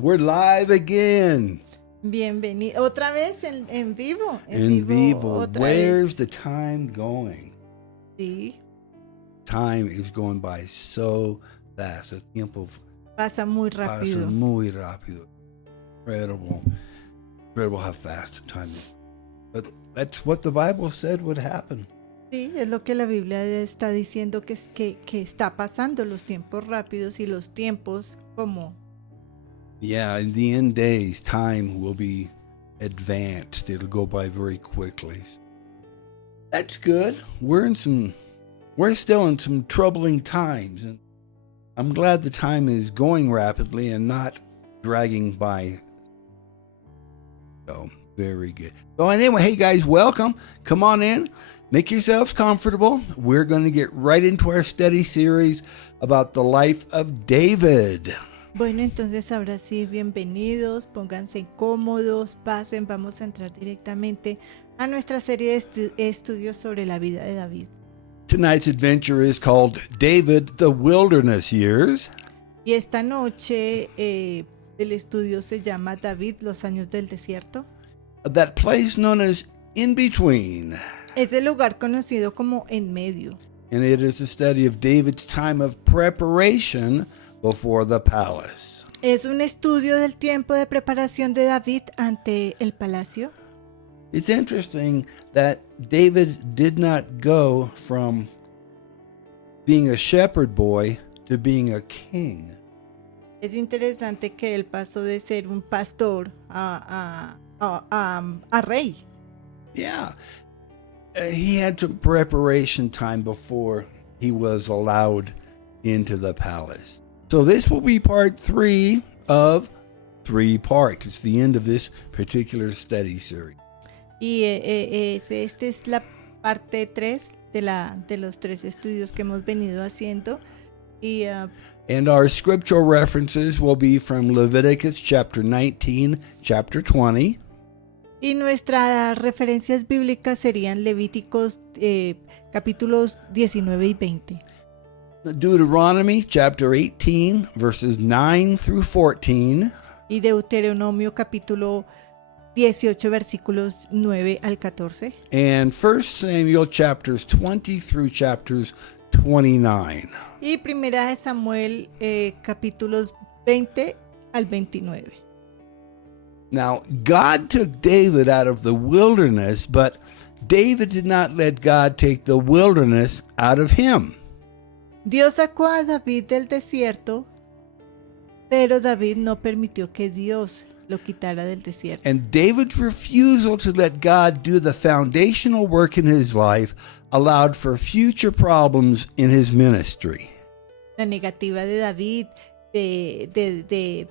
We're live again. Bienvenido. Otra vez en vivo. In vivo. Otra Where's vez. the time going? Sí, Time is going by so fast. El tiempo pasa muy pasa rápido. muy rápido. Incredible. Incredible how fast time is. But that's what the Bible said would happen. Sí, es lo que la Biblia está diciendo que está pasando, los tiempos rápidos y los tiempos como... Yeah, in the end days, time will be advanced. It'll go by very quickly. That's good. We're still in some troubling times, and I'm glad the time is going rapidly and not dragging by. So, very good. So anyway, hey guys, welcome. Come on in. Make yourselves comfortable. We're going to get right into our study series about the life of David. Bueno, entonces ahora sí, bienvenidos, pónganse cómodos, pasen, vamos a entrar directamente a nuestra serie de estudios sobre la vida de David. Tonight's adventure is called David, the Wilderness Years. Y esta noche el estudio se llama David, los años del desierto. That place known as In Between. Es el lugar conocido como en medio. And it is a study of David's time of preparation before the palace. Es un estudio del tiempo de preparación de David ante el palacio. It's interesting that David did not go from being a shepherd boy to being a king. Es interesante que él pasó de ser un pastor a rey. Yeah. He had some preparation time before he was allowed into the palace. So this will be part 3 of 3 parts. It's the end of this particular study series. Y esta es la parte 3 de los 3 estudios que hemos venido haciendo. Y And our scriptural references will be from Leviticus chapter 19, chapter 20. Y nuestras referencias bíblicas serían Levíticos capítulos 19 y 20. Deuteronomy chapter 18, verses 9 through 14. Y Deuteronomio capítulo 18 versículos 9 al 14. And 1 Samuel chapters 20 through chapters 29. Y Primera de Samuel capítulos 20 al 29. Now, God took David out of the wilderness, but David did not let God take the wilderness out of him. Dios sacó a David del desierto, pero David no permitió que Dios lo quitara del desierto. And David's refusal to let God do the foundational work in his life allowed for future problems in his ministry. La negativa de David de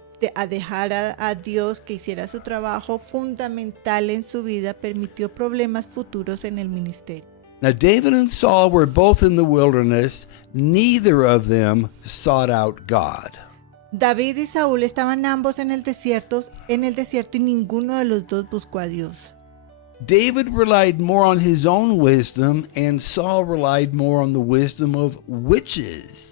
dejar a Dios que hiciera su trabajo fundamental en su vida permitió problemas futuros en el ministerio. Now, David and Saul were both in the wilderness. Neither of them sought out God. David y Saúl estaban ambos en el desierto y ninguno de los dos buscó a Dios. David relied more on his own wisdom, and Saul relied more on the wisdom of witches.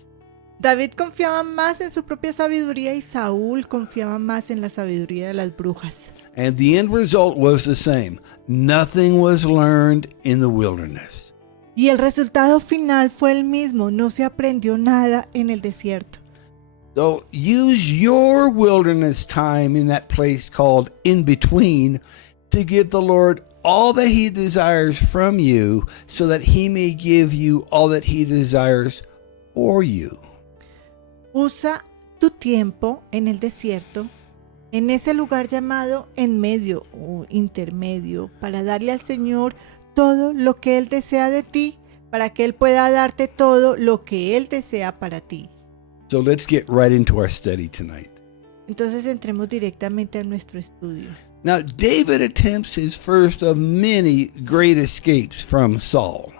David confiaba más en su propia sabiduría y Saúl confiaba más en la sabiduría de las brujas. And the end result was the same. Nothing was learned in the wilderness. Y el resultado final fue el mismo, no se aprendió nada en el desierto. So use your wilderness time in that place called in between to give the Lord all that he desires from you so that he may give you all that he desires for you. Usa tu tiempo en el desierto, en ese lugar llamado en medio o intermedio, para darle al Señor todo lo que Él desea de ti, para que Él pueda darte todo lo que Él desea para ti. So let's get right into our study tonight. Entonces entremos directamente a nuestro estudio. Now, David attempts his first of many great escapes from Saul.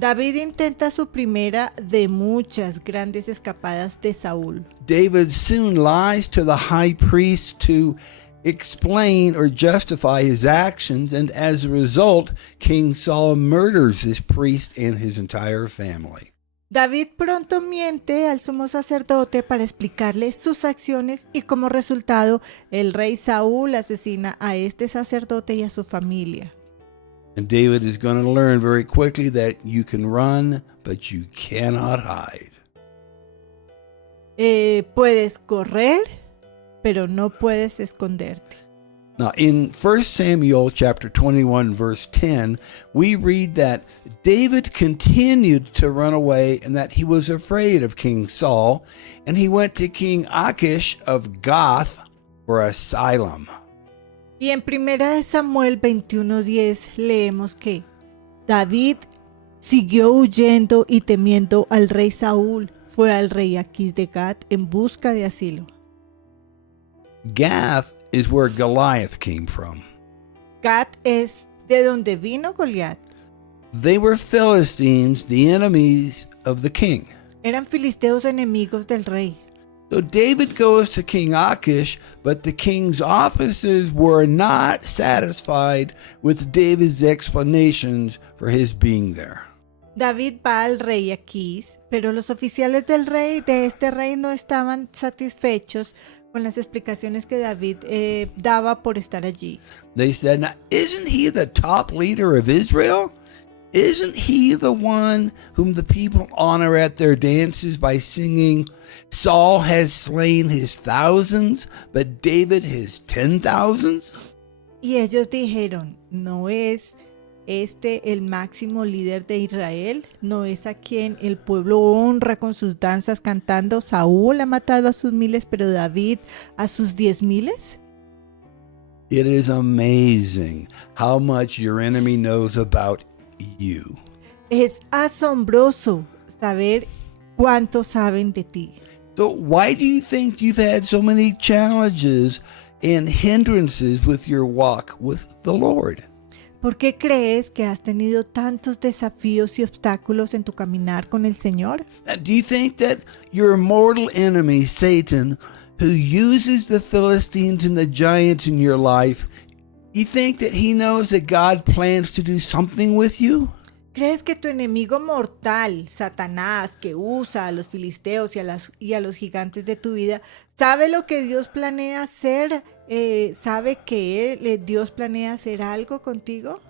David intenta su primera de muchas grandes escapadas de Saúl. David soon lies to the high priest to explain or justify his actions, and as a result, King Saul murders this priest and his entire family. David pronto miente al sumo sacerdote para explicarle sus acciones y como resultado el rey Saúl asesina a este sacerdote y a su familia. And David is going to learn very quickly that you can run, but you cannot hide. Puedes correr, pero no puedes esconderte. Now, in 1 Samuel chapter 21, verse 10, we read that David continued to run away and that he was afraid of King Saul, and he went to King Achish of Gath for asylum. Y en 1 Samuel 21:10 leemos que David siguió huyendo y temiendo al rey Saúl. Fue al rey Aquís de Gat en busca de asilo. Gath is where Goliath came from. Gat es de donde vino Goliat. They were Philistines, the enemies of the king. Eran filisteos enemigos del rey. So David goes to King Achish, but the king's officers were not satisfied with David's explanations for his being there. David va al rey Aquís, pero los oficiales del rey de este rey no estaban satisfechos con las explicaciones que David daba por estar allí. They said, "Now, isn't he the top leader of Israel? Isn't he the one whom the people honor at their dances by singing, 'Saul has slain his thousands, but David his 10,000s'?" Y ellos dijeron, ¿no es este el máximo líder de Israel? ¿No es a quien el pueblo honra con sus danzas cantando? Saúl ha matado a sus miles, pero David a sus 10,000. It is amazing how much your enemy knows about you. Es asombroso saber cuánto saben de ti. So why do you think you've had so many challenges and hindrances with your walk with the Lord? ¿Por qué crees que has tenido tantos desafíos y obstáculos en tu caminar con el Señor? Do you think that your mortal enemy, Satan, who uses the Philistines and the giants in your life, you think that he knows that God plans to do something with you? ¿Crees que tu enemigo mortal, Satanás, que usa a los filisteos y a los gigantes de tu vida, sabe lo que Dios planea hacer? ¿Sabe que Dios planea hacer algo contigo?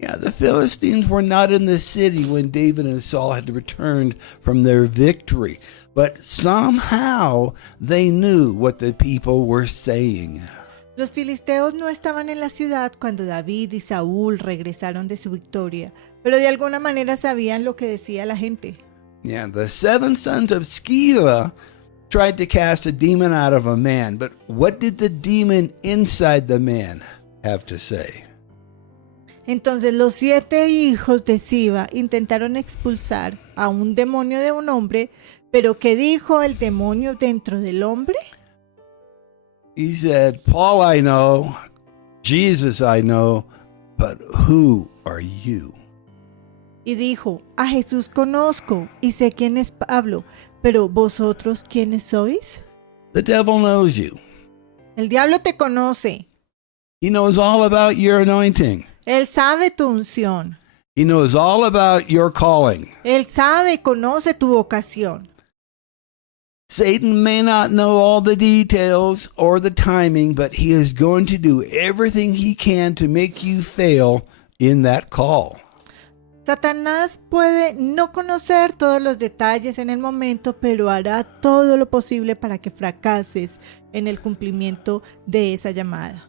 Yeah, the Philistines were not in the city when David and Saul had returned from their victory, but somehow they knew what the people were saying. Los filisteos no estaban en la ciudad cuando David y Saúl regresaron de su victoria, pero de alguna manera sabían lo que decía la gente. Yeah, the 7 sons of Sceva tried to cast a demon out of a man, but what did the demon inside the man have to say? Entonces los 7 hijos de Siba intentaron expulsar a un demonio de un hombre, pero ¿qué dijo el demonio dentro del hombre? He said, "Paul I know, Jesus I know, but who are you?" Y dijo, a Jesús conozco y sé quién es Pablo, pero ¿vosotros quiénes sois? The devil knows you. El diablo te conoce. He knows all about your anointing. Él sabe tu unción. He knows all about your calling. Él sabe, conoce tu vocación. Satan may not know all the details or the timing, but he is going to do everything he can to make you fail in that call. Satanás puede no conocer todos los detalles en el momento, pero hará todo lo posible para que fracases en el cumplimiento de esa llamada.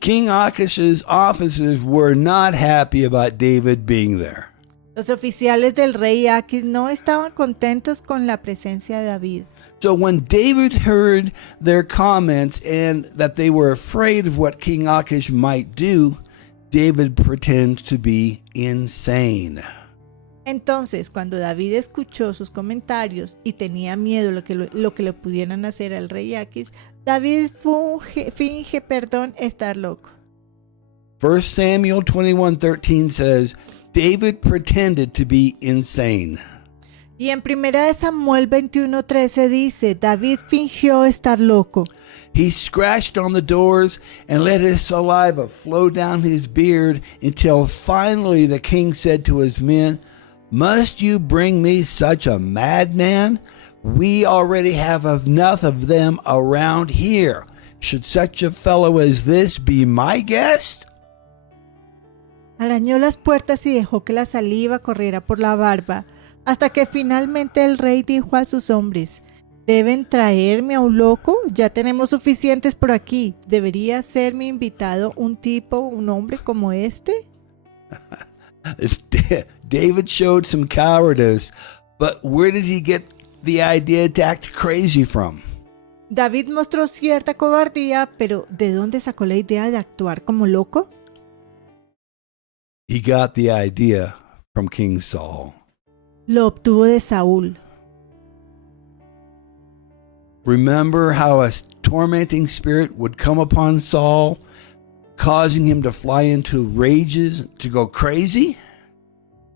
King Achish's officers were not happy about David being there. Los oficiales del rey Aquis no estaban contentos con la presencia de David. So when David heard their comments and that they were afraid of what King Achish might do, David pretends to be insane. Entonces, cuando David escuchó sus comentarios y tenía miedo lo que le pudieran hacer al rey Aquis, David finge estar loco. 1 Samuel 21:13 says, David pretended to be insane. Y en 1 Samuel 21:13 dice, David fingió estar loco. He scratched on the doors and let his saliva flow down his beard until finally the king said to his men, "Must you bring me such a madman? We already have enough of them around here. Should such a fellow as this be my guest?" Arañó las puertas y dejó que la saliva corriera por la barba, hasta que finalmente el rey dijo a sus hombres, ¿deben traerme a un loco? Ya tenemos suficientes por aquí. ¿Debería ser mi invitado un hombre como este? David showed some cowardice, but where did he get the idea to act crazy from? David mostró cierta cobardía, pero ¿de dónde sacó la idea de actuar como loco? He got the idea from King Saul. Lo obtuvo de Saúl. Remember how a tormenting spirit would come upon Saul, causing him to fly into rages, to go crazy?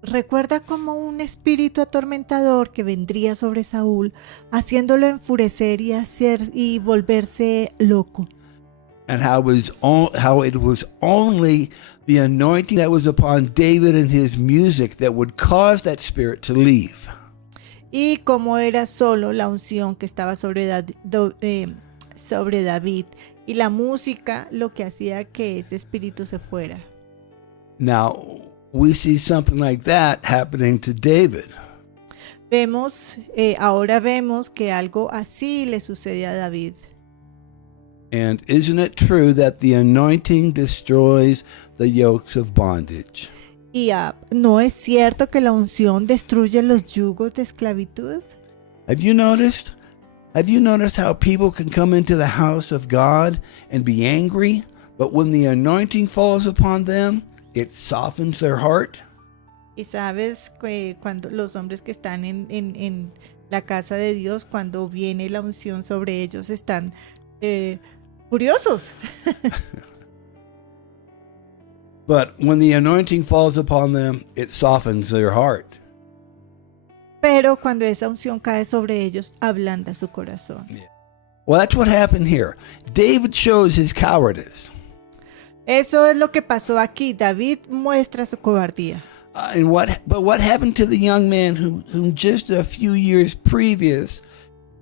Recuerda como un espíritu atormentador que vendría sobre Saúl, haciéndolo enfurecer y volverse loco. And how it was only the anointing that was upon David and his music that would cause that spirit to leave. Y como era solo la unción que estaba sobre David y la música lo que hacía que ese espíritu se fuera. Now, we see something like that happening to David. Ahora vemos que algo así le sucede a David. And isn't it true that the anointing destroys the yokes of bondage? ¿Y no es cierto que la unción destruye los yugos de esclavitud? Have you noticed how people can come into the house of God and be angry, but when the anointing falls upon them, it softens their heart? Y sabes que cuando los hombres que están en la casa de Dios, cuando viene la unción sobre ellos, están furiosos. But when the anointing falls upon them, it softens their heart. Pero cuando esa unción cae sobre ellos, ablanda su corazón. Well, that's what happened here. David shows his cowardice. Eso es lo que pasó aquí. David muestra su cobardía. But what happened to the young man who just a few years previous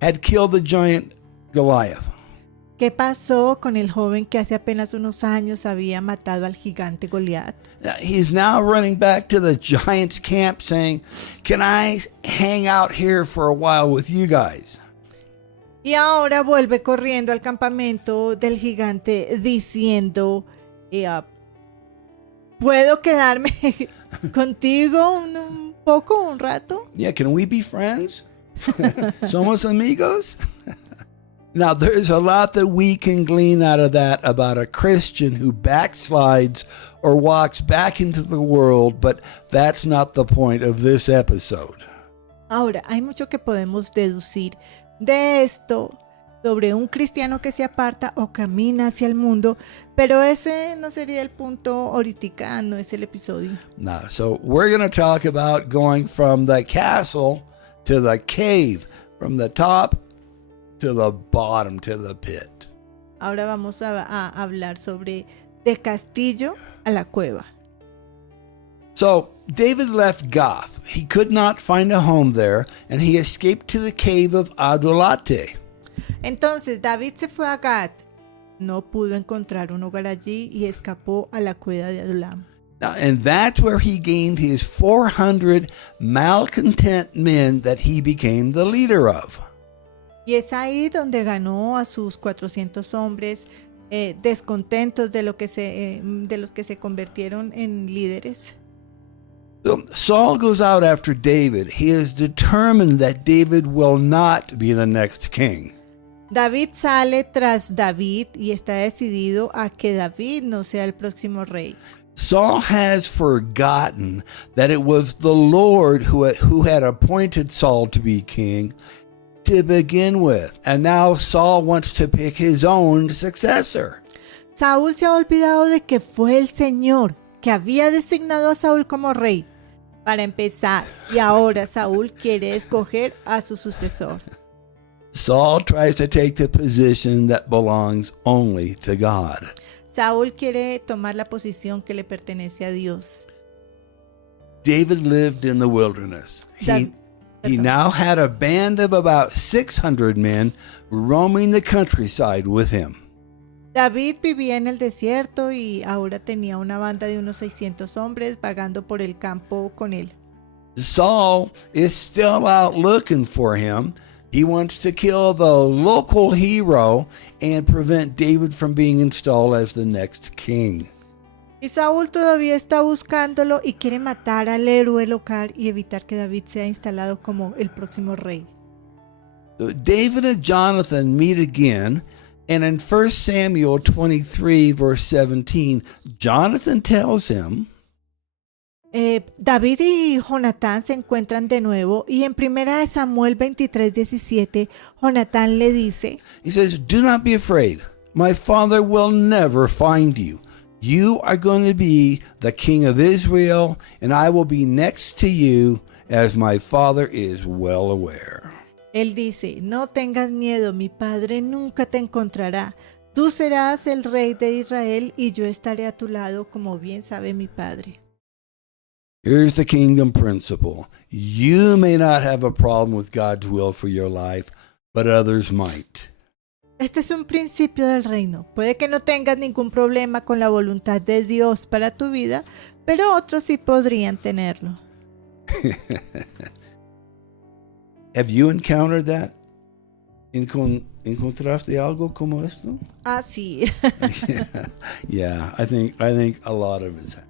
had killed the giant Goliath? ¿Qué pasó con el joven que hace apenas unos años había matado al gigante Goliat? He's now running back to the giant's camp saying, "Can I hang out here for a while with you guys?" Y ahora vuelve corriendo al campamento del gigante diciendo, ¿puedo quedarme contigo un rato? Yeah, can we be friends? Somos amigos? Now, there's a lot that we can glean out of that about a Christian who backslides or walks back into the world, but that's not the point of this episode. Ahora, hay mucho que podemos deducir de esto sobre un cristiano que se aparta o camina hacia el mundo, pero ese no sería el punto ahorita, no es el episodio. Now, so we're going to talk about going from the castle to the cave, from the top to the bottom, to the pit. Ahora vamos a hablar sobre de castillo a la cueva. So David left Gath. He could not find a home there, and he escaped to the cave of Adulate. Entonces David se fue a Gat. No pudo encontrar un hogar allí y escapó a la cueva de Adulam. Now, and that's where he gained his 400 malcontent men that he became the leader of. Y es ahí donde ganó a sus 400 hombres descontentos de los que se convirtieron en líderes. So Saul goes out after David. He is determined that David will not be the next king. David sale tras David y está decidido a que David no sea el próximo rey. Saul has forgotten that it was the Lord who had appointed Saul to be king to begin with, and now Saul wants to pick his own successor. Saúl se ha olvidado de que fue el Señor que había designado a Saúl como rey. para empezar. Y ahora Saúl quiere escoger a su sucesor. Saul tries to take the position that belongs only to God. Saúl quiere tomar la posición que le pertenece a Dios. David lived in the wilderness. He now had a band of about 600 men roaming the countryside with him. David vivía en el desierto y ahora tenía una banda de unos 600 hombres vagando por el campo con él. Saul is still out looking for him. He wants to kill the local hero and prevent David from being installed as the next king. Y Saúl todavía está buscándolo y quiere matar al héroe local y evitar que David sea instalado como el próximo rey. So David and Jonathan meet again, and in 1 Samuel 23, verse 17, Jonathan tells him, David y Jonatán se encuentran de nuevo y en 1 Samuel 23:17 Jonatán le dice, he says, "Do not be afraid. My father will never find you. You are going to be the king of Israel, and I will be next to you, as my father is well aware." él dice, no tengas miedo, mi padre nunca te encontrará. Tú serás el rey de Israel y yo estaré a tu lado, como bien sabe mi padre. Here's the kingdom principle. You may not have a problem with God's will for your life, but others might. Este es un principio del reino. Puede que no tengas ningún problema con la voluntad de Dios para tu vida, pero otros sí podrían tenerlo. Have you encountered that? ¿Encontraste algo como esto? Ah, sí. Yeah, I think a lot of us have.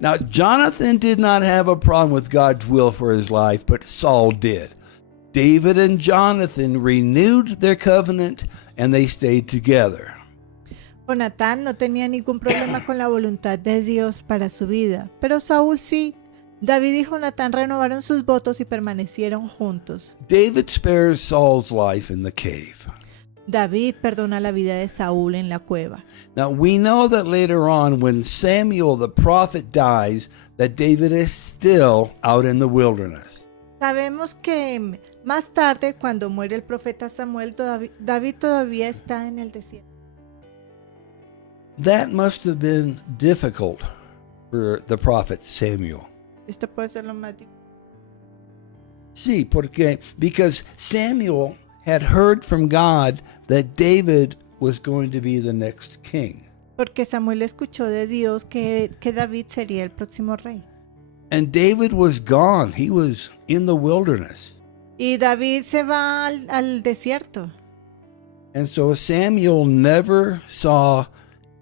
Now, Jonathan did not have a problem with God's will for his life, but Saul did. David and Jonathan renewed their covenant and they stayed together. Jonatán no tenía ningún problema con la voluntad de Dios para su vida, pero Saúl sí. David y Jonatán renovaron sus votos y permanecieron juntos. David spares Saul's life in the cave. David perdona la vida de Saúl en la cueva. Now, we know that later on, when Samuel the prophet dies, that David is still out in the wilderness. Sabemos que más tarde, cuando muere el profeta Samuel, David todavía está en el desierto. That must have been difficult for the prophet Samuel. Esto puede ser lo más difícil. Sí, because Samuel had heard from God that David was going to be the next king. Porque Samuel escuchó de Dios que David sería el próximo rey. And David was gone. He was in the wilderness. Y David se va al desierto. And so Samuel never saw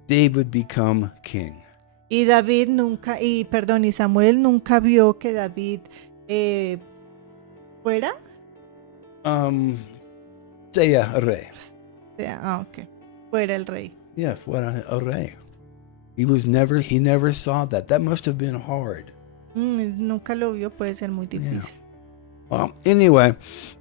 David become king. Y Samuel nunca vio que David fuera. Sea rey. Okay. Fuera el rey. Yeah, fuera el rey. He never saw that. That must have been hard. Nunca lo vio, puede ser muy difícil. Yeah. Well, anyway,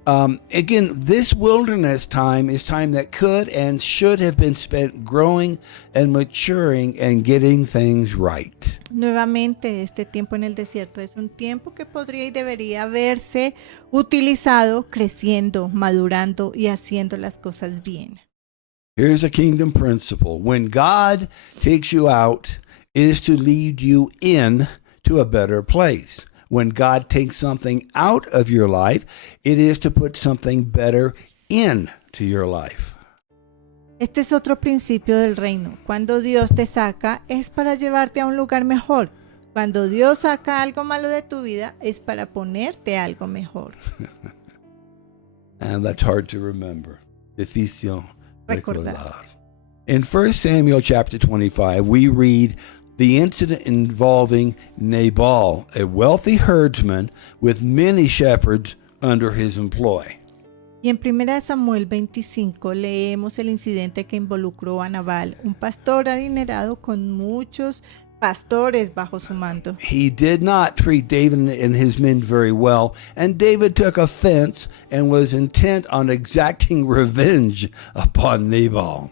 again, this wilderness time is time that could and should have been spent growing and maturing and getting things right. Nuevamente, este tiempo en el desierto es un tiempo que podría y debería haberse utilizado creciendo, madurando y haciendo las cosas bien. Here's a kingdom principle. When God takes you out, it is to lead you in to a better place. When God takes something out of your life, it is to put something better into your life. Este es otro principio del reino. Cuando Dios te saca, es para llevarte a un lugar mejor. Cuando Dios saca algo malo de tu vida, es para ponerte algo mejor. And that's hard to remember. Difícil recordar. In 1 Samuel chapter 25, we read the incident involving Nabal, a wealthy herdsman with many shepherds under his employ. Y en 1 Samuel 25 leemos el incidente que involucró a Nabal, un pastor adinerado con muchos pastores bajo su mando. He did not treat David and his men very well, and David took offense and was intent on exacting revenge upon Nabal.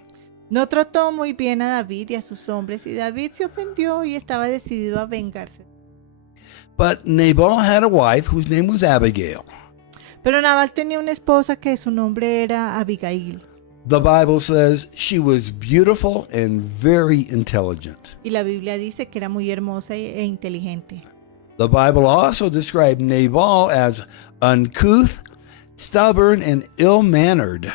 No trató muy bien a David y a sus hombres, y David se ofendió y estaba decidido a vengarse. But Nabal had a wife whose name was Abigail. Pero Nabal tenía una esposa que su nombre era Abigail. The Bible says she was beautiful and very intelligent. Y la Biblia dice que era muy hermosa e inteligente. The Bible also described Nabal as uncouth, stubborn, and ill-mannered.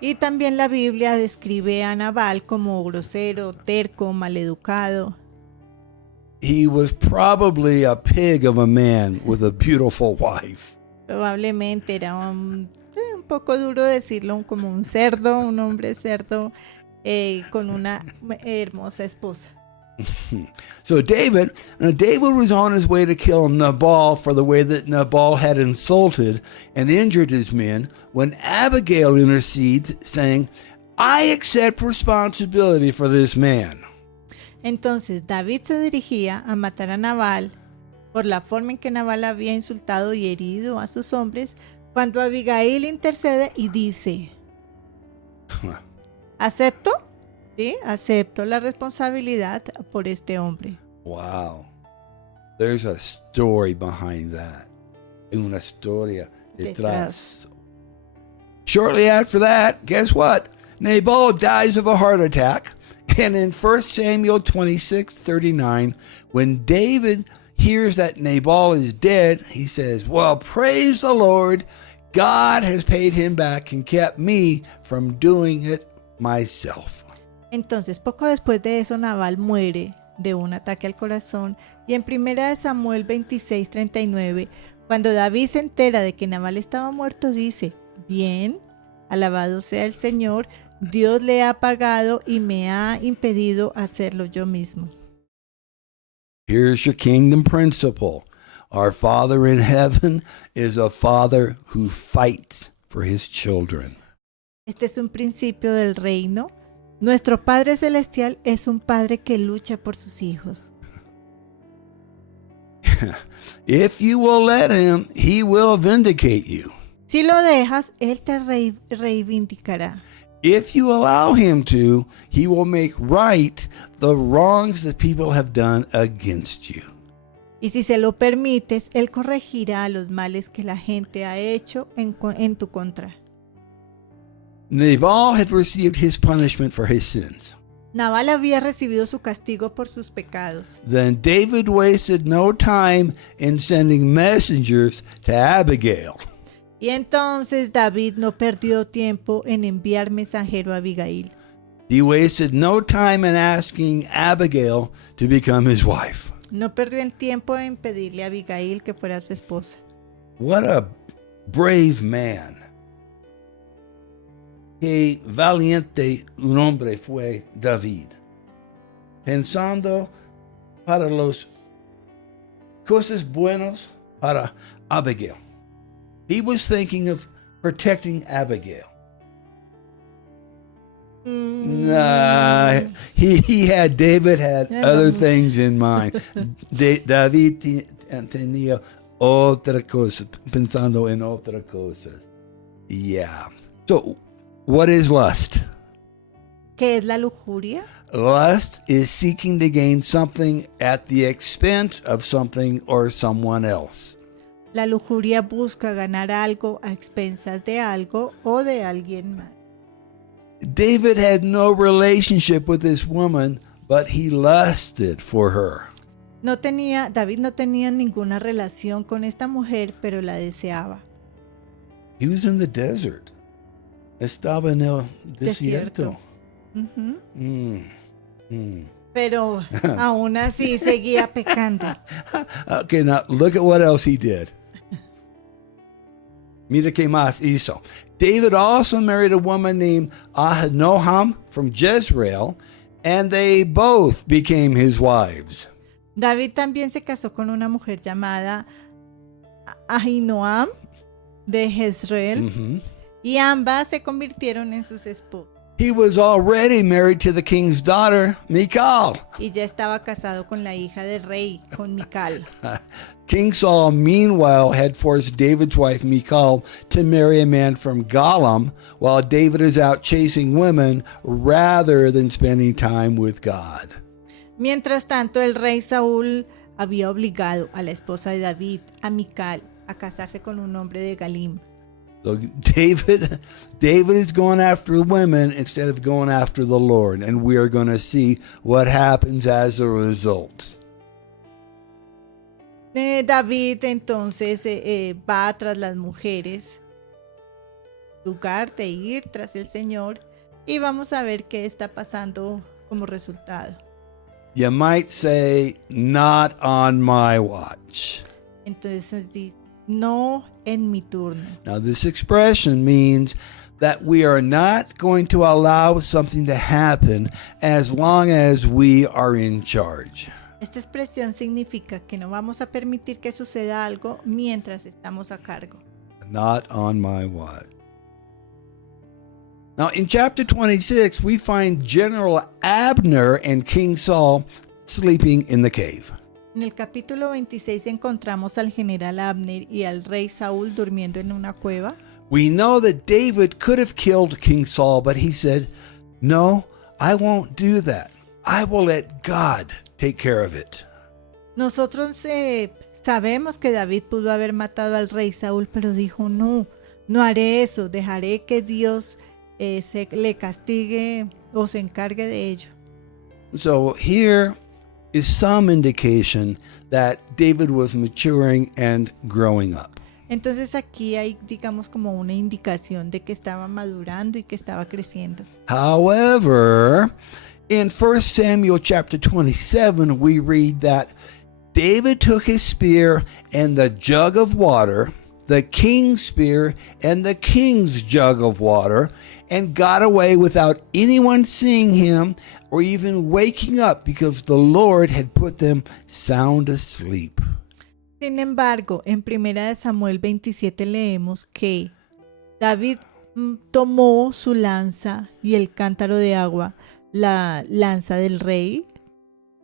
Y también la Biblia describe a Nabal como grosero, terco, maleducado. He was probably a pig of a man with a beautiful wife. Probablemente era un poco duro decirlo, como un cerdo, un hombre cerdo con una hermosa esposa. So David was on his way to kill Nabal for the way that Nabal had insulted and injured his men when Abigail intercedes, saying, I accept responsibility for this man. Entonces David se dirigía a matar a Nabal por la forma en que Nabal había insultado y herido a sus hombres, cuando Abigail intercede y dice, ¿acepto? Sí, acepto la responsabilidad por este hombre. Wow. There's a story behind that. Una historia detrás. Shortly after that, guess what? Nabal dies of a heart attack. And in 1 Samuel 26:39, when David hears that Nabal is dead, he says, well, praise the Lord. God has paid him back and kept me from doing it myself. Entonces, poco después de eso, Nabal muere de un ataque al corazón. Y en 1 Samuel 26:39, cuando David se entera de que Nabal estaba muerto, dice, bien, alabado sea el Señor, Dios le ha pagado y me ha impedido hacerlo yo mismo. Here's your kingdom principle. Our Father in heaven is a father who fights for his children. Este es un principio del reino. Nuestro Padre Celestial es un padre que lucha por sus hijos. If you will let him, he will vindicate you. Si lo dejas, Él te reivindicará. If you allow him to, he will make right the wrongs that people have done against you. Y si se lo permites, Él corregirá los males que la gente ha hecho en tu contra. Nabal had received his punishment for his sins. Nabal había recibido su castigo por sus pecados. Then David wasted no time in sending messengers to Abigail. Y entonces David no perdió tiempo en enviar mensajero a Abigail. He wasted no time in asking Abigail to become his wife. No perdió el tiempo en pedirle a Abigail que fuera su esposa. What a brave man. Qué valiente un hombre fue David. Pensando para los cosas buenas para Abigail. He was thinking of protecting Abigail. David had other things in mind. David tenía otra cosa, pensando en otras cosas. Yeah. So, what is lust? ¿Qué es la lujuria? Lust is seeking to gain something at the expense of something or someone else. La lujuria busca ganar algo a expensas de algo o de alguien más. David had no relationship with this woman, but he lusted for her. David no tenía ninguna relación con esta mujer, pero la deseaba. He was in the desert. Estaba en el desierto. Uh-huh. Pero aún así seguía pecando. Okay, now look at what else he did. Mira que más hizo. David also married a woman named Ahinoam from Jezreel, and they both became his wives. David también se casó con una mujer llamada Ahinoam de Jezreel, y ambas se convirtieron en sus esposas. He was already married to the king's daughter, Michal. Y ya estaba casado con la hija del rey, con Michal. King Saul, meanwhile, had forced David's wife, Michal, to marry a man from Galam, while David is out chasing women rather than spending time with God. Mientras tanto, el rey Saúl había obligado a la esposa de David, a Mical, a casarse con un hombre de Galim. So David is going after women instead of going after the Lord, and we are going to see what happens as a result. David entonces va tras las mujeres, en lugar de ir tras el Señor, y vamos a ver qué está pasando como resultado. You might say, not on my watch. Entonces dice, no en mi turno. Now, this expression means that we are not going to allow something to happen as long as we are in charge. Esta expresión significa que no vamos a permitir que suceda algo mientras estamos a cargo. Not on my watch. Now, in chapter 26, we find General Abner and King Saul sleeping in the cave. En el capítulo 26 encontramos al general Abner y al rey Saúl durmiendo en una cueva. We know that David could have killed King Saul, but he said, "No, I won't do that. I will let God take care of it." Nosotros sabemos que David pudo haber matado al rey Saúl, pero dijo, no haré eso, dejaré que Dios le castigue o se encargue de ello. So here is some indication that David was maturing and growing up. Entonces aquí hay, digamos, como una indicación de que estaba madurando y que estaba creciendo. However, in 1 Samuel chapter 27, we read that David took his spear and the jug of water, the king's spear and the king's jug of water, and got away without anyone seeing him or even waking up because the Lord had put them sound asleep. Sin embargo, en 1 Samuel 27 leemos que David tomó su lanza y el cántaro de agua, la lanza del rey,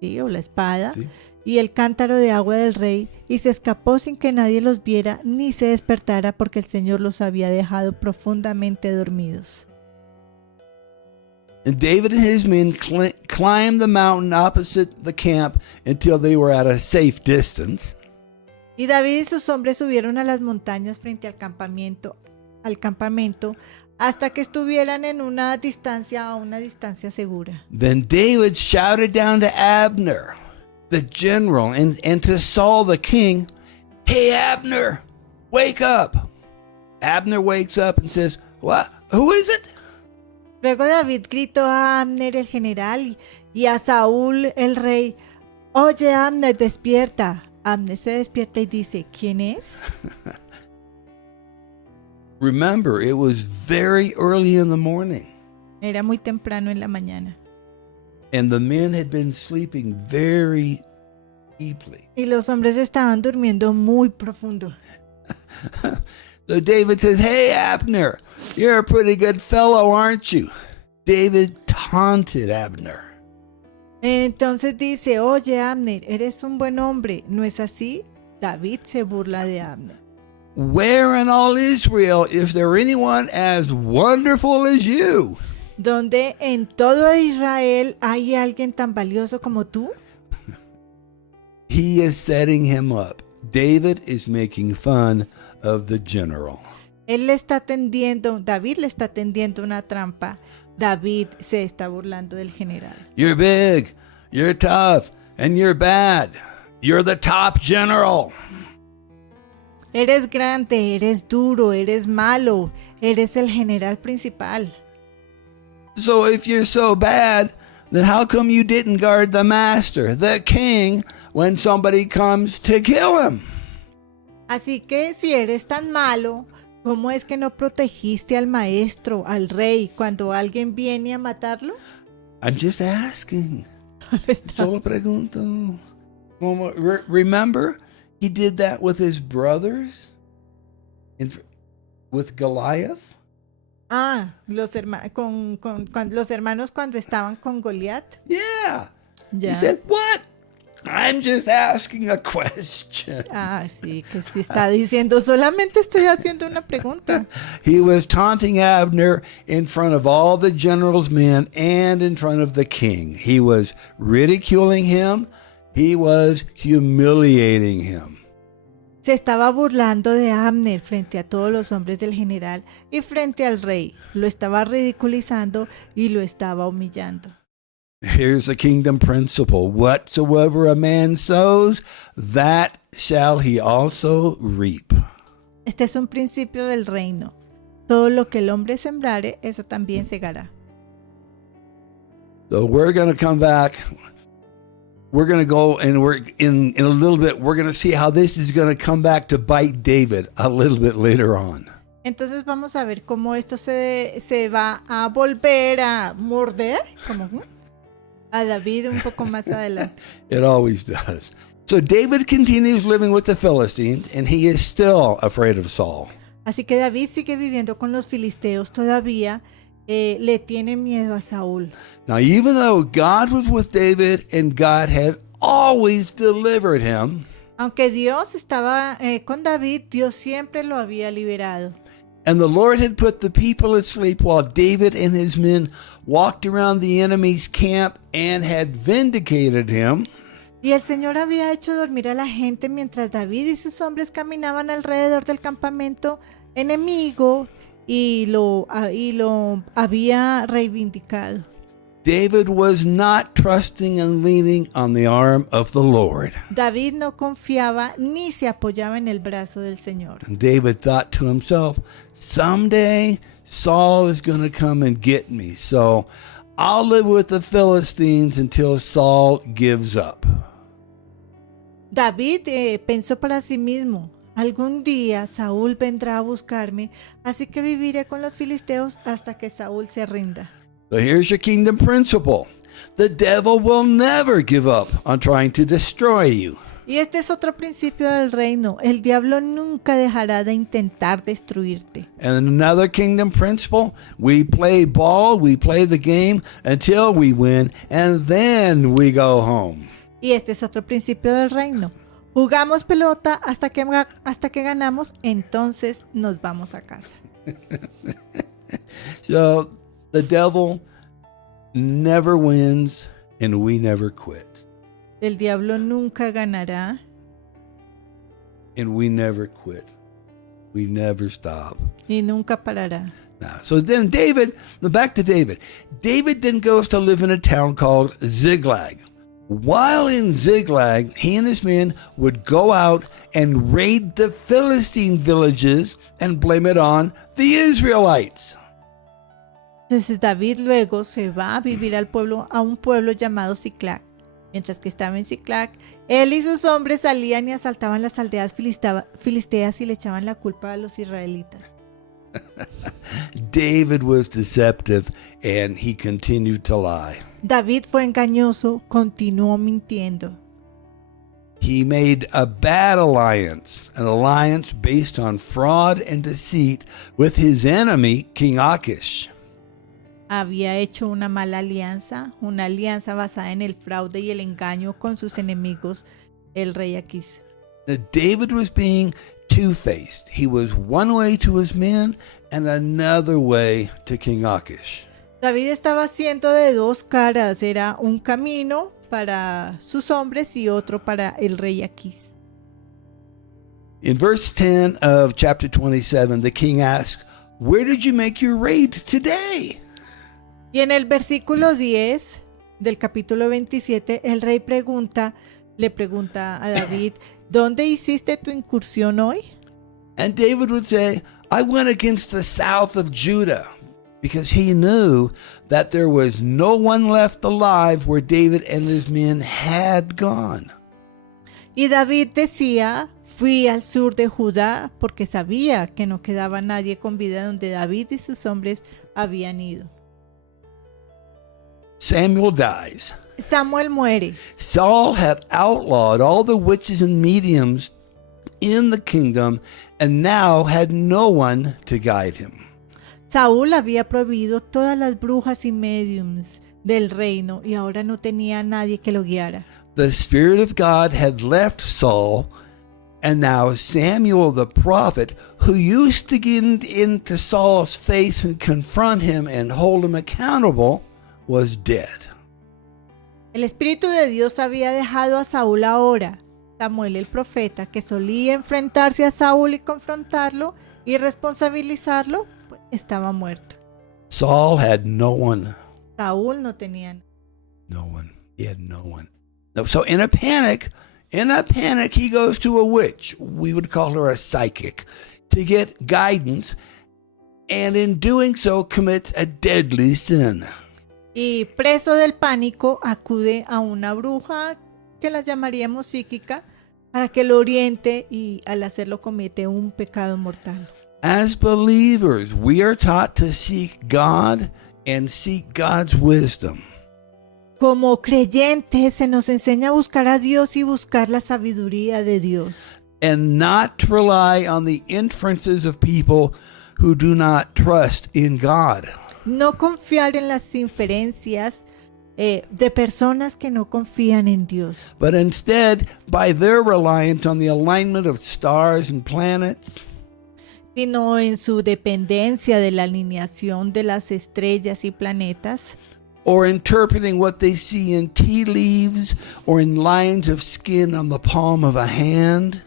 ¿sí? O la espada, Sí. y el cántaro de agua del rey, y se escapó sin que nadie los viera ni se despertara porque el Señor los había dejado profundamente dormidos. And David and his men climbed the mountain opposite the camp until they were at a safe distance. Y David y sus hombres subieron a las montañas frente al campamento, hasta que estuvieran a una distancia segura. Then David shouted down to Abner, the general, and to Saul the king, "Hey Abner, wake up." Abner wakes up and says, "What? Who is it?" Luego David gritó a Abner el general y a Saúl el rey, "Oye Abner, despierta." Abner se despierta y dice, ¿quién es? Remember, it was very early in the morning, Era muy temprano en la mañana. and the men had been sleeping very deeply. Y los hombres estaban durmiendo muy profundo. So David says, "Hey Abner, you're a pretty good fellow, aren't you?" David taunted Abner. Entonces dice, oye Abner, eres un buen hombre, ¿no es así? David se burla de Abner. "Where in all Israel is there anyone as wonderful as you?" ¿Dónde en todo Israel hay alguien tan valioso como tú? He is setting him up. David is making fun of the general. David le está tendiendo una trampa. David se está burlando del general. "You're big, you're tough, and you're bad. You're the top general." Eres grande, eres duro, eres malo, eres el general principal. So if you're so bad, then how come you didn't guard the master, the king, when somebody comes to kill him? Así que si eres tan malo, ¿cómo es que no protegiste al maestro, al rey, cuando alguien viene a matarlo? I'm just asking. Solo pregunto. Remember, he did that with his brothers, with Goliath. Los hermanos cuando estaban con Goliat. Yeah. Ya. He said, "What? I'm just asking a question." Sí, que sí está diciendo, solamente estoy haciendo una pregunta. He was taunting Abner in front of all the general's men and in front of the king. He was ridiculing him He was humiliating him. Se estaba burlando de Abner frente a todos los hombres del general y frente al rey. Lo estaba ridiculizando y lo estaba humillando. Here's a kingdom principle. Whatsoever a man sows, that shall he also reap. Este es un principio del reino. Todo lo que el hombre sembrare, eso también segará. So we're going to come back. We're going to go and we're in a little bit, we're going to see how this is going to come back to bite David a little bit later on. Entonces vamos a ver cómo esto se va a volver a morder como a David un poco más adelante. It always does. So David continues living with the Philistines, and he is still afraid of Saul. Así que David sigue viviendo con los filisteos todavía. Le tiene miedo a Saúl. Now, even though God was with David and God had always delivered him, Aunque Dios estaba con David, Dios siempre lo había liberado. and the Lord had put the people asleep while David and his men walked around the enemy's camp and had vindicated him, Y el Señor había hecho dormir a la gente mientras David y sus hombres caminaban alrededor del campamento enemigo y lo había reivindicado. David was not trusting and leaning on the arm of the Lord. David no confiaba ni se apoyaba en el brazo del Señor. And David thought to himself, someday Saul is going to come and get me, so I'll live with the Philistines until Saul gives up. David pensó para sí mismo, algún día Saúl vendrá a buscarme, así que viviré con los filisteos hasta que Saúl se rinda. So here's your kingdom principle. The devil will never give up on trying to destroy you. Y este es otro principio del reino. El diablo nunca dejará de intentar destruirte. And another kingdom principle, we play ball, we play the game until we win, and then we go home. Y este es otro principio del reino. Jugamos pelota hasta que ganamos, entonces nos vamos a casa. So the devil never wins and we never quit. El diablo nunca ganará And we never quit. We never stop. y nunca parará. Now, so then back to David. David then goes to live in a town called Ziklag. While in Ziklag, he and his men would go out and raid the Philistine villages and blame it on the Israelites. Entonces David luego se va a vivir a un pueblo llamado Ziklag. Mientras que estaba en Ziklag, él y sus hombres salían y asaltaban las aldeas filisteas y le echaban la culpa a los israelitas. David was deceptive and he continued to lie. David fue engañoso, continuó mintiendo. He made a bad alliance, an alliance based on fraud and deceit with his enemy, King Achish. Había hecho una mala alianza, una alianza basada en el fraude y el engaño con sus enemigos, el rey Aquis. David was being two-faced. He was one way to his men and another way to King Achish. David estaba haciendo de dos caras, era un camino para sus hombres y otro para el rey Aquis. In verse 10 of chapter 27, the king asks, "Where did you make your raid today?" Y en el versículo 10 del capítulo 27, el rey le pregunta a David, ¿dónde hiciste tu incursión hoy? And David would say, "I went against the south of Judah," because he knew that there was no one left alive where David and his men had gone. Y David decía, fui al sur de Judá porque sabía que no quedaba nadie con vida donde David y sus hombres habían ido. Samuel dies. Samuel muere. Saul had outlawed all the witches and mediums in the kingdom and now had no one to guide him. Saúl había prohibido todas las brujas y mediums del reino y ahora no tenía nadie que lo guiara. The Spirit of God had left Saul, and now Samuel the prophet, who used to get into Saul's face and confront him and hold him accountable, was dead. El Espíritu de Dios había dejado a Saúl ahora. Samuel el profeta, que solía enfrentarse a Saúl y confrontarlo y responsabilizarlo, pues, estaba muerto. Saul had no one. Saúl no tenía nada. No one. He had no one. So in a panic, he goes to a witch. We would call her a psychic, to get guidance, and in doing so commits a deadly sin. Y preso del pánico, acude a una bruja que la llamaríamos psíquica para que lo oriente, y al hacerlo comete un pecado mortal. As believers, we are taught to seek God and seek God's wisdom. Como creyentes se nos enseña a buscar a Dios y buscar la sabiduría de Dios. And not to rely on the inferences of people who do not trust in God. No confiar en las inferencias de personas que no confían en Dios, But instead, by their reliance on the alignment of stars and planets, sino en su dependencia de la alineación de las estrellas y planetas, or interpreting what they see in tea leaves or in lines of skin on the palm of a hand,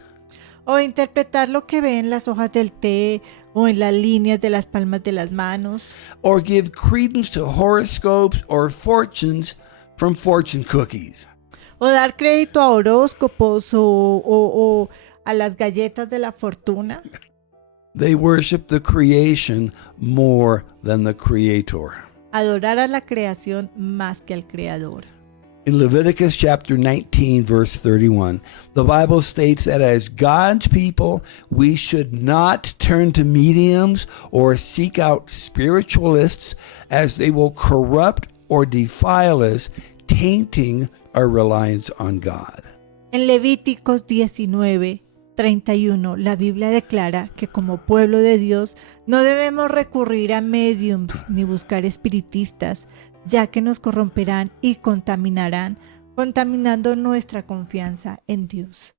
o interpretar lo que ve en las hojas del té o en las líneas de las palmas de las manos, or give credence to horoscopes or fortunes from fortune cookies. o dar crédito a horóscopos o a las galletas de la fortuna. They worship the creation more than the creator. Adorar a la creación más que al creador. In Leviticus chapter 19, verse 31, the Bible states that as God's people, we should not turn to mediums or seek out spiritualists, as they will corrupt or defile us, tainting our reliance on God. En Levíticos 19:31, la Biblia declara que como pueblo de Dios no debemos recurrir a mediums ni buscar espiritistas, ya que nos corromperán y contaminarán, contaminando nuestra confianza en Dios.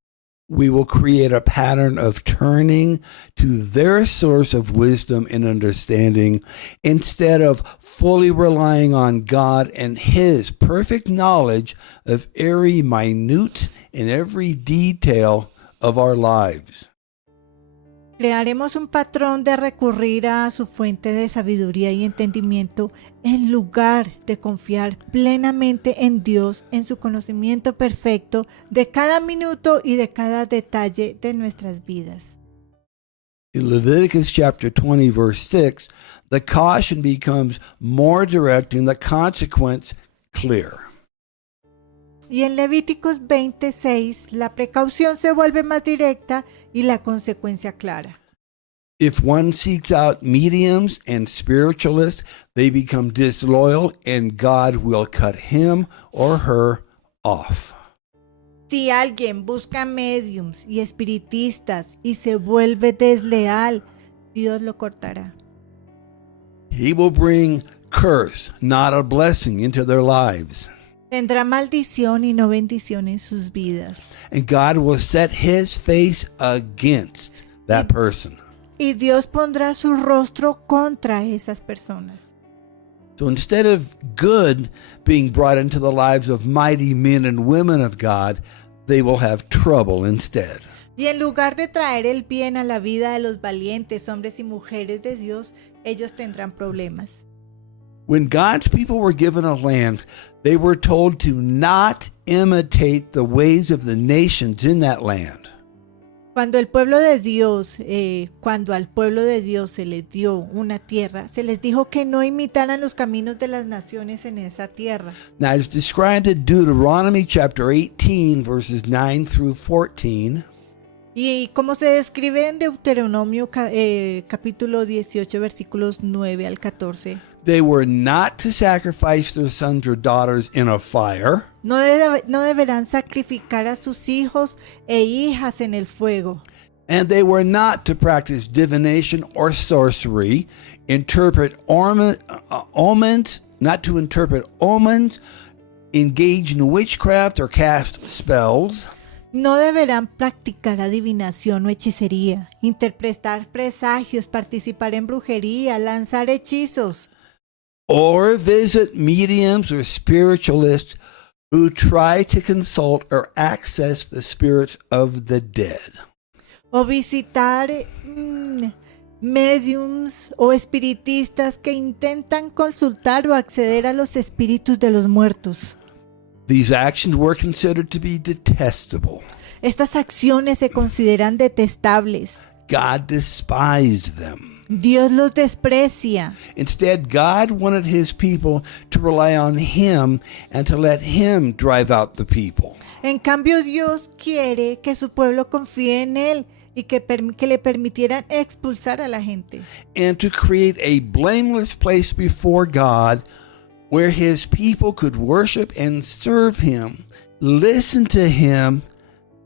We will create a pattern of turning to their source of wisdom and understanding instead of fully relying on God and His perfect knowledge of every minute and every detail of our lives. Crearemos un patrón de recurrir a su fuente de sabiduría y entendimiento en lugar de confiar plenamente en Dios, en su conocimiento perfecto de cada minuto y de cada detalle de nuestras vidas. In Leviticus chapter 20, verse 6, the caution becomes more direct and the consequence clear. Y en Levíticos 26, la precaución se vuelve más directa y la consecuencia clara. If one seeks out mediums and spiritualists, they become disloyal and God will cut him or her off. Si alguien busca mediums y espiritistas y se vuelve desleal, Dios lo cortará. He will bring curse, not a blessing, into their lives. Tendrá maldición y no bendición en sus vidas. And God will set his face against that person. Y Dios pondrá su rostro contra esas personas. So instead of good being brought into the lives of mighty men and women of God, they will have trouble instead. Y en lugar de traer el bien a la vida de los valientes hombres y mujeres de Dios, ellos tendrán problemas. When God's people were given a land, they were told to not imitate the ways of the nations in that land. Cuando al pueblo de Dios se les dio una tierra, se les dijo que no imitaran los caminos de las naciones en esa tierra. Now, it's described in Deuteronomy chapter 18, verses 9 through 14. Y como se describe en Deuteronomio capítulo 18, versículos 9 al 14. They were not to sacrifice their sons or daughters in a fire. No deberán sacrificar a sus hijos e hijas en el fuego. And they were not to practice divination or sorcery, interpret omens, not to interpret omens, engage in witchcraft or cast spells. No deberán practicar adivinación o hechicería, interpretar presagios, participar en brujería, lanzar hechizos. Or visit mediums or spiritualists who try to consult or access the spirits of the dead. O visitar mediums o espiritistas que intentan consultar o acceder a los espíritus de los muertos. These actions were considered to be detestable. Estas acciones se consideran detestables. God despised them. Dios los desprecia. Instead, God wanted his people to rely on him and to let him drive out the people. En cambio, Dios quiere que su pueblo confíe en Él y que le permitieran expulsar a la gente. And to create a blameless place before God where his people could worship and serve him, listen to him,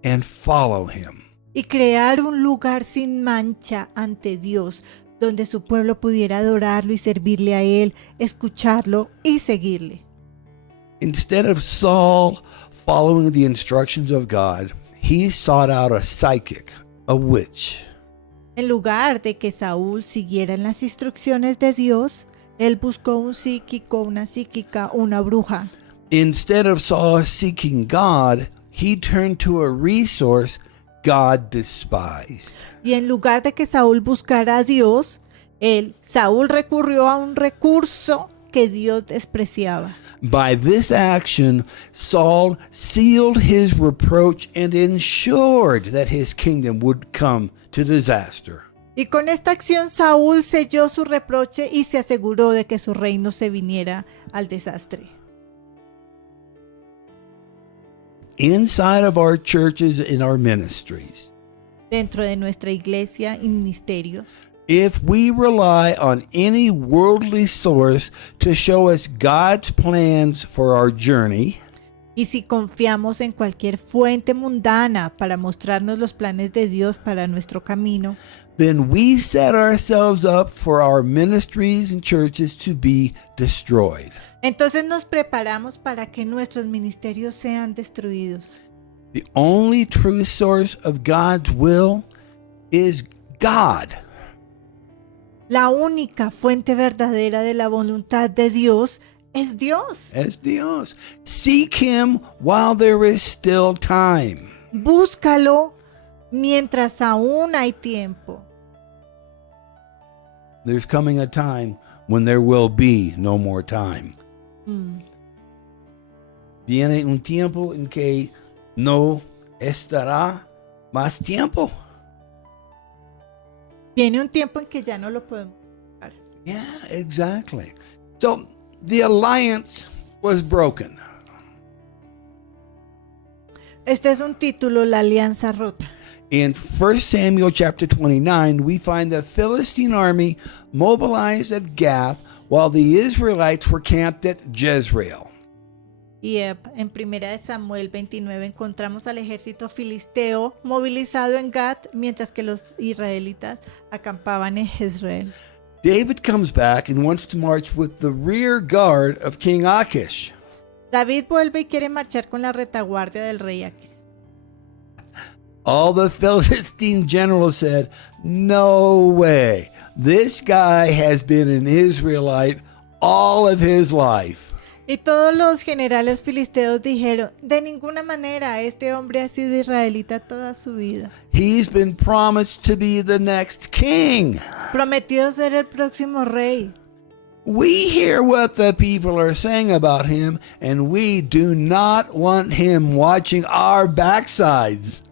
and follow him. Y crear un lugar sin mancha ante Dios, donde su pueblo pudiera adorarlo y servirle a Él, escucharlo y seguirle. Instead of Saul following the instructions of God, he sought out a psychic, a witch. En lugar de que Saúl siguiera las instrucciones de Dios, él buscó un psíquico, una psíquica, una bruja. Instead of Saul seeking God, he turned to a resource God despised. Y en lugar de que Saúl buscara a Dios, Saúl recurrió a un recurso que Dios despreciaba. By this action, Saul sealed his reproach and ensured that his kingdom would come to disaster. Y con esta acción Saúl selló su reproche y se aseguró de que su reino se viniera al desastre. Inside of our churches and our ministries, Dentro de nuestra iglesia y ministerios, if we rely on any worldly source to show us God's plans for our journey, y si confiamos en cualquier fuente mundana para mostrarnos los planes de Dios para nuestro camino, then we set ourselves up for our ministries and churches to be destroyed. entonces nos preparamos para que nuestros ministerios sean destruidos. The only true source of God's will is God. La única fuente verdadera de la voluntad de Dios es Dios. Es Dios. Seek him while there is still time. Búscalo mientras aún hay tiempo. There's coming a time when there will be no more time. Viene un tiempo en que no estará más tiempo. Viene un tiempo en que ya no lo podemos buscar. Yeah, exactly. So the alliance was broken. Este es un título, La Alianza Rota. In 1 Samuel chapter 29, we find the Philistine army mobilized at Gath while the Israelites were camped at Jezreel. Y en 1 Samuel 29 encontramos al ejército filisteo movilizado en Gat, mientras que los israelitas acampaban en Jezreel. David comes back and wants to march with the rear guard of King Achish. David vuelve y quiere marchar con la retaguardia del rey Aquis. All the Philistine generals said, "No way. This guy has been an Israelite all of his life." Y todos los generales filisteos dijeron, de ninguna manera, este hombre ha sido israelita toda su vida. He's been promised to be the next king. Prometió ser el próximo rey. We hear what the people are saying about him, and we do not want him watching our backsides.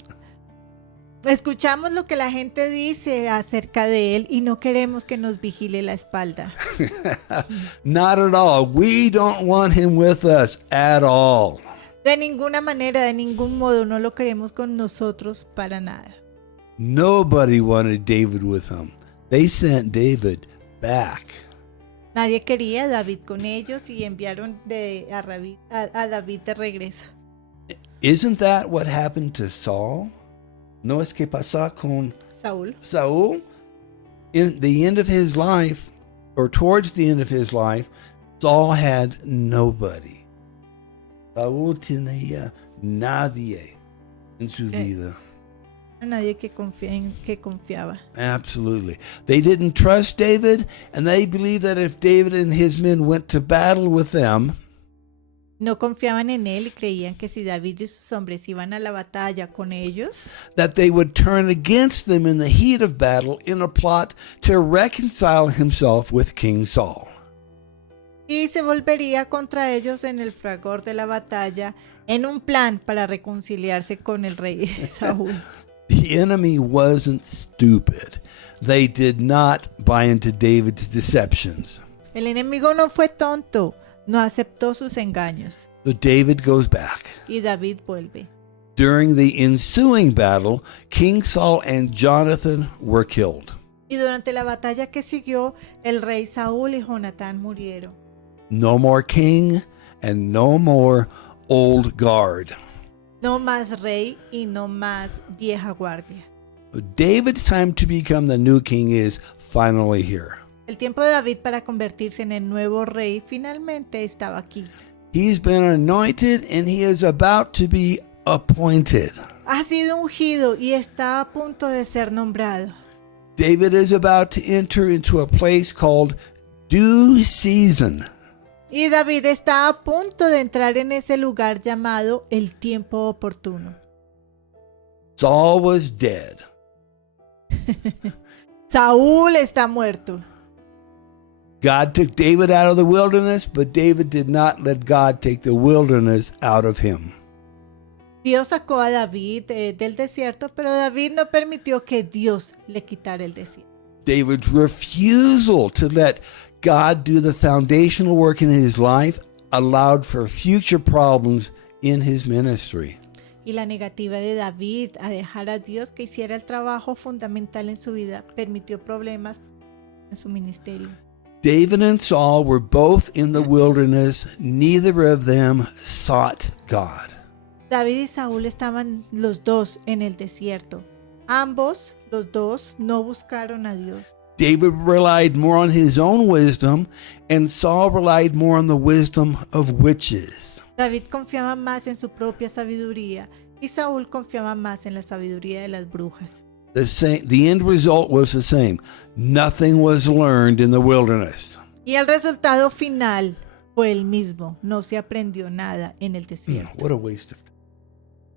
Escuchamos lo que la gente dice acerca de él y no queremos que nos vigile la espalda. Not at all. We don't want him with us at all. De ninguna manera, de ningún modo, no lo queremos con nosotros para nada. Nobody wanted David with him. They sent David back. Nadie quería a David con ellos y enviaron a David de regreso. Isn't that what happened to Saul? ¿No es que pasó con Saúl? In the end of his life, or towards the end of his life, Saul had nobody. Saúl tenía nadie en su vida. Nadie que confiaba. Absolutely. They didn't trust David, and they believed that if David and his men went to battle with them, No confiaban en él y creían que si David y sus hombres iban a la batalla con ellos, that they would turn against them in the heat of battle in a plot to reconcile himself with King Saul. y se volvería contra ellos en el fragor de la batalla en un plan para reconciliarse con el rey Saúl. The enemy wasn't stupid. They did not buy into David's deceptions. El enemigo no fue tonto, no aceptó sus engaños So David goes back. y David vuelve. During the ensuing battle, King Saul and Jonathan were killed. Y durante la batalla que siguió, el rey Saúl y Jonatán murieron. No more king and no more old guard. No más rey y no más vieja guardia. David's time to become the new king is finally here. El tiempo de David para convertirse en el nuevo rey finalmente estaba aquí. He's been anointed and he is about to be appointed. Ha sido ungido y está a punto de ser nombrado. David is about to enter into a place called due season. Y David está a punto de entrar en ese lugar llamado el tiempo oportuno. Saul was dead. Saúl está muerto. God took David out of the wilderness, but David did not let God take the wilderness out of him. Dios sacó a David del desierto, pero David no permitió que Dios le quitara el desierto. David's refusal to let God do the foundational work in his life allowed for future problems in his ministry. Y la negativa de David a dejar a Dios que hiciera el trabajo fundamental en su vida permitió problemas en su ministerio. David and Saul were both in the wilderness. Neither of them sought God. David y Saúl estaban los dos en el desierto. Ambos, los dos, no buscaron a Dios. David relied more on his own wisdom, and Saul relied more on the wisdom of witches. David confiaba más en su propia sabiduría y Saúl confiaba más en la sabiduría de las brujas. The end result was the same. Nothing was learned in the wilderness. Y el resultado final fue el mismo. No se aprendió nada en el desierto. What a waste of time.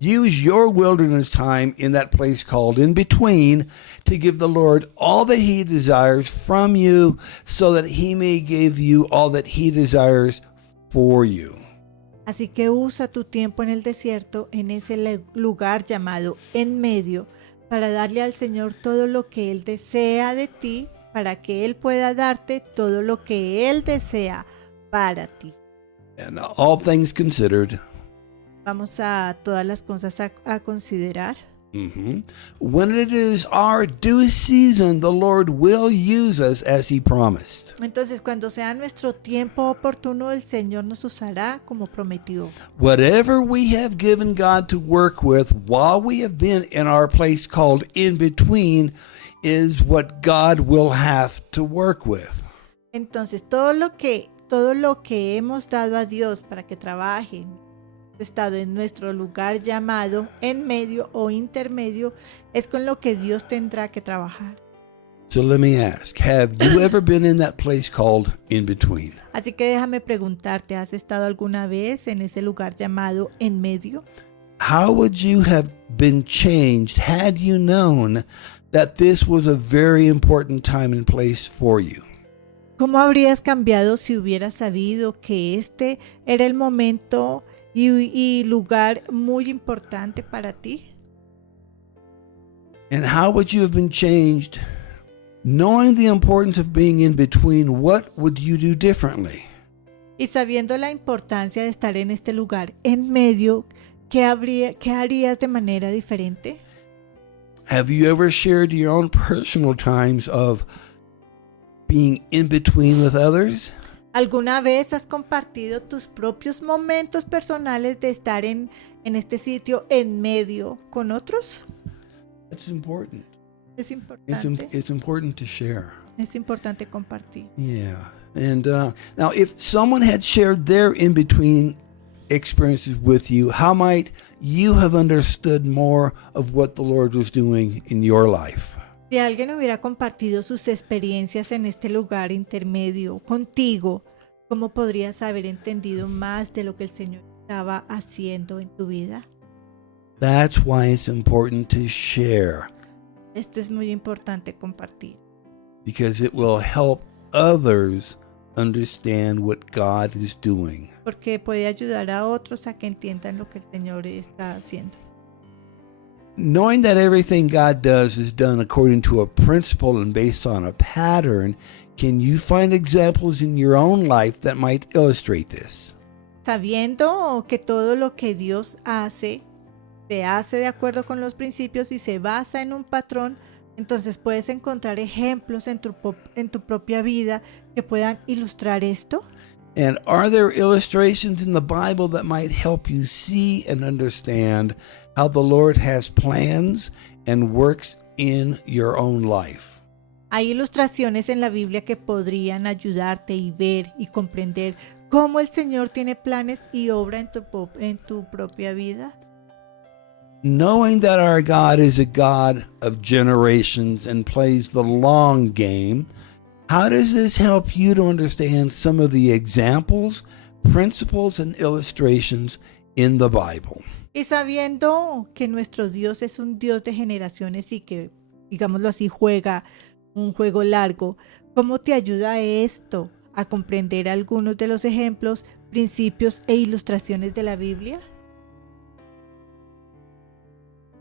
Use your wilderness time in that place called in between to give the Lord all that he desires from you so that he may give you all that he desires for you. Así que usa tu tiempo en el desierto, en ese lugar llamado en medio, para darle al Señor todo lo que Él desea de ti, para que Él pueda darte todo lo que Él desea para ti. And all things considered, Vamos a todas las cosas a considerar. when it is our due season, the Lord will use us as he promised. Entonces, cuando sea nuestro tiempo oportuno, el Señor nos usará como prometió. Whatever we have given God to work with while we have been in our place called in between is what God will have to work with. Entonces, todo lo que hemos dado a Dios para que trabaje, estado en nuestro lugar llamado en medio o intermedio, es con lo que Dios tendrá que trabajar. So let me ask, have you ever been in that place called in between? Así que déjame preguntarte, ¿has estado alguna vez en ese lugar llamado en medio? How would you have been changed had you known that this was a very important time and place for you? ¿Cómo habrías cambiado si hubieras sabido que este era el momento y lugar muy importante para ti? And how would you have been changed knowing the importance of being in between? What would you do differently? Y sabiendo la importancia de estar en este lugar en medio, ¿qué harías de manera diferente? Have you ever shared your own personal times of being in between with others? ¿Alguna vez has compartido tus propios momentos personales de estar en este sitio en medio con otros? That's important. Es importante. It's important to share. Es importante compartir. Yeah. And now, if someone had shared their in-between experiences with you, how might you have understood more of what the Lord was doing in your life? Si alguien hubiera compartido sus experiencias en este lugar intermedio contigo, ¿cómo podrías haber entendido más de lo que el Señor estaba haciendo en tu vida? That's why it's important to share, Esto es muy importante compartir, because it will help others understand what God is doing. porque puede ayudar a otros a que entiendan lo que el Señor está haciendo. Knowing that everything God does is done according to a principle and based on a pattern, can you find examples in your own life that might illustrate this? Sabiendo que todo lo que Dios hace, se hace de acuerdo con los principios y se basa en un patrón, entonces puedes encontrar ejemplos en tu propia vida que puedan ilustrar esto. And are there illustrations in the Bible that might help you see and understand how the Lord has plans and works in your own life? Hay ilustraciones en la Biblia que podrían ayudarte y ver y comprender cómo el Señor tiene planes y obra en tu propia vida. Knowing that our God is a God of generations and plays the long game, how does this help you to understand some of the examples, principles, and illustrations in the Bible? Y sabiendo que nuestro Dios es un Dios de generaciones y que, digámoslo así, juega un juego largo, ¿cómo te ayuda esto a comprender algunos de los ejemplos, principios e ilustraciones de la Biblia?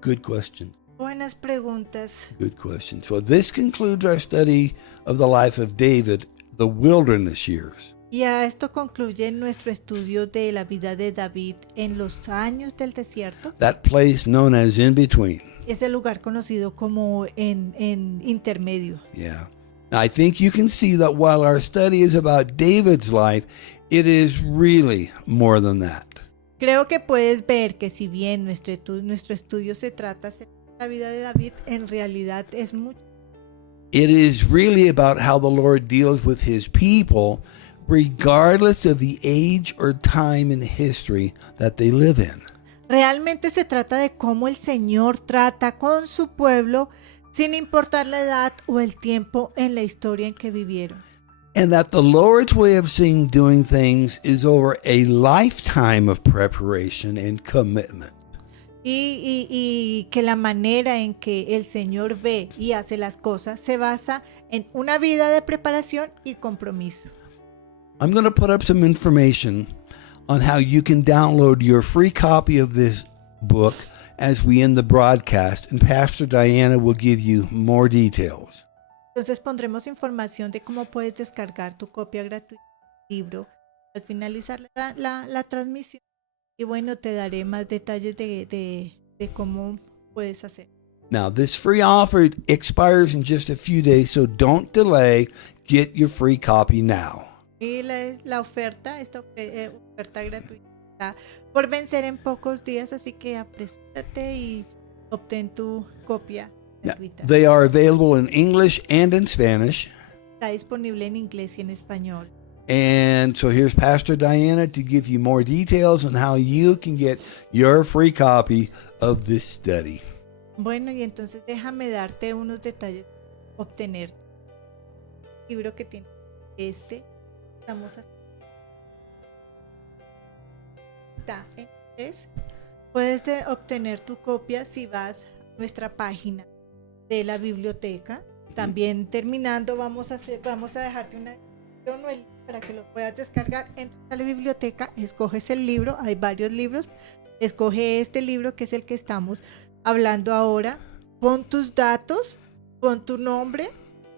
Good question. Buenas preguntas. Good question. So this concludes our study of the life of David, the wilderness years. Y a esto concluye nuestro estudio de la vida de David en los años del desierto, That place known as in between. ese lugar conocido como en intermedio. Yeah. I think you can see that while our study is about David's life, it is really more than that. Creo que puedes ver que si bien nuestro estudio se trata de la vida de David, en realidad es mucho. It is really about how the Lord deals with his people, regardless of the age or time in history that they live in. Realmente se trata de cómo el Señor trata con su pueblo sin importar la edad o el tiempo en la historia en que vivieron. And that the Lord's way of seeing doing things is over a lifetime of preparation and commitment. Y que la manera en que el Señor ve y hace las cosas se basa en una vida de preparación y compromiso. I'm going to put up some information on how you can download your free copy of this book as we end the broadcast, and Pastor Diana will give you more details. Entonces pondremos información de cómo puedes descargar tu copia gratuita del libro al finalizar la transmisión. Y bueno, te daré más detalles de cómo puedes hacer. Now, this free offer expires in just a few days, so don't delay. Get your free copy now. Y esta oferta gratuita está por vencer en pocos días, así que apresúrate y obtén tu copia gratuita. They are available in English and in Spanish. Está disponible en inglés y en español. And so here's Pastor Diana to give you more details on how you can get your free copy of this study. Bueno, y entonces déjame darte unos detalles para obtener el libro que tiene estamos haciendo. Está en inglés. Puedes obtener tu copia si vas a nuestra página de la biblioteca. También terminando vamos a dejarte una descripción o el link para que lo puedas descargar. Entras a la biblioteca, escoges el libro, hay varios libros, escoge este libro que es el que estamos hablando ahora, pon tus datos, pon tu nombre,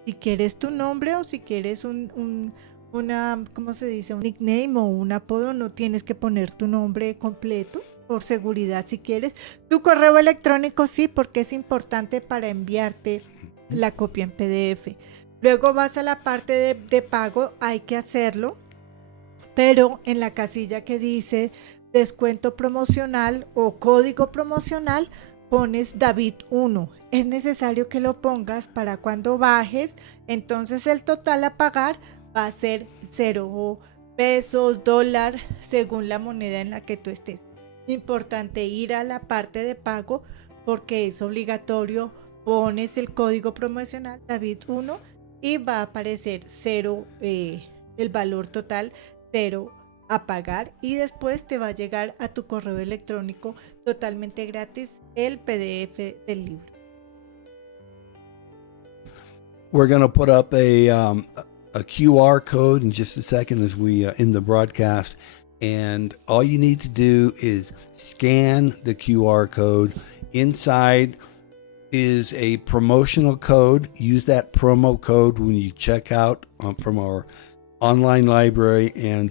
si quieres tu nombre o si quieres una, ¿cómo se dice? Un nickname o un apodo, no tienes que poner tu nombre completo, por seguridad si quieres. Tu correo electrónico sí, porque es importante para enviarte la copia en PDF. Luego vas a la parte de pago, hay que hacerlo, pero en la casilla que dice descuento promocional o código promocional, pones David 1. Es necesario que lo pongas para cuando bajes, entonces el total a pagar va a ser 0 pesos, dólar, según la moneda en la que tú estés. Importante ir a la parte de pago porque es obligatorio, pones el código promocional David 1 y va a aparecer 0 el valor total cero a pagar y después te va a llegar a tu correo electrónico totalmente gratis el PDF del libro. We're going to put up a QR code in just a second as we in the broadcast, and all you need to do is scan the QR code. Inside is a promotional code. Use that promo code when you check out from our online library, and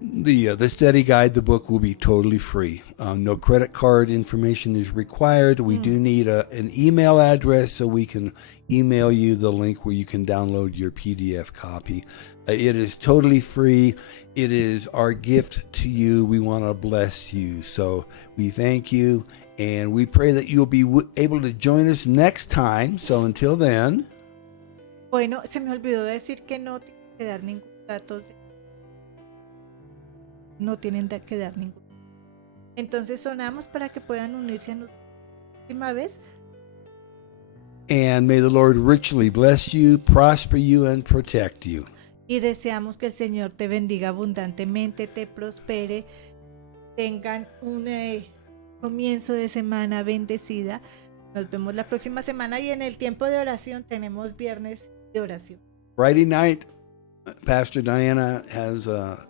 the study guide, the book, will be totally free. No credit card information is required. We do need an email address so we can email you the link where you can download your PDF copy. It is totally free. It is our gift to you. We want to bless you. So we thank you, and we pray that you'll be able to join us next time. So until then. Bueno, se me olvidó decir que no tienen que dar ningún dato. No tienen que dar ningún. Entonces sonamos para que puedan unirse a nosotros la próxima vez. And may the Lord richly bless you, prosper you, and protect you. Y deseamos que el Señor te bendiga abundantemente, te prospere, tengan un comienzo de semana bendecida. Nos vemos la próxima semana y en el tiempo de oración tenemos viernes de oración. Friday night, Pastor Diana has a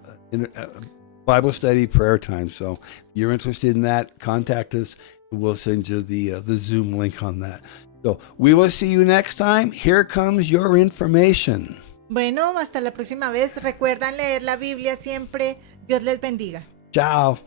Bible study prayer time. So if you're interested in that, contact us. We'll send you the Zoom link on that. So we will see you next time. Here comes your information. Bueno, hasta la próxima vez. Recuerdan leer la Biblia siempre. Dios les bendiga. Ciao.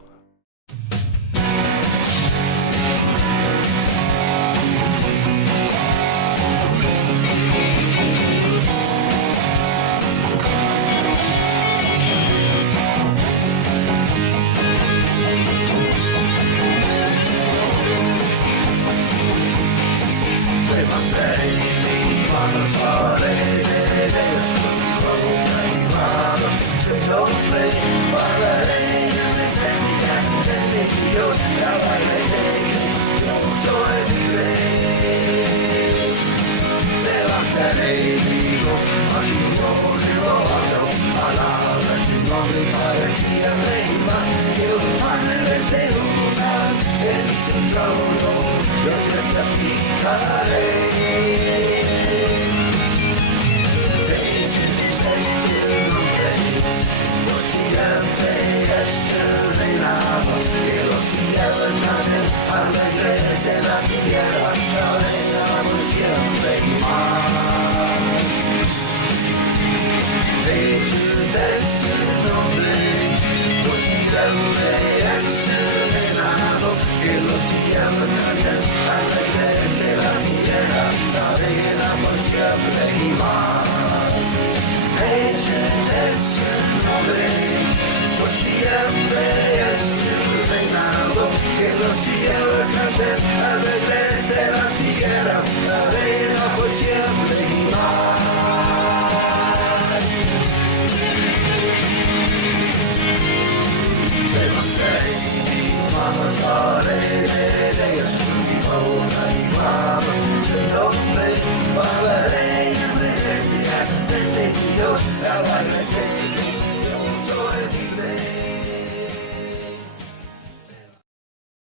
Que los cielos canten al rey de la tierra.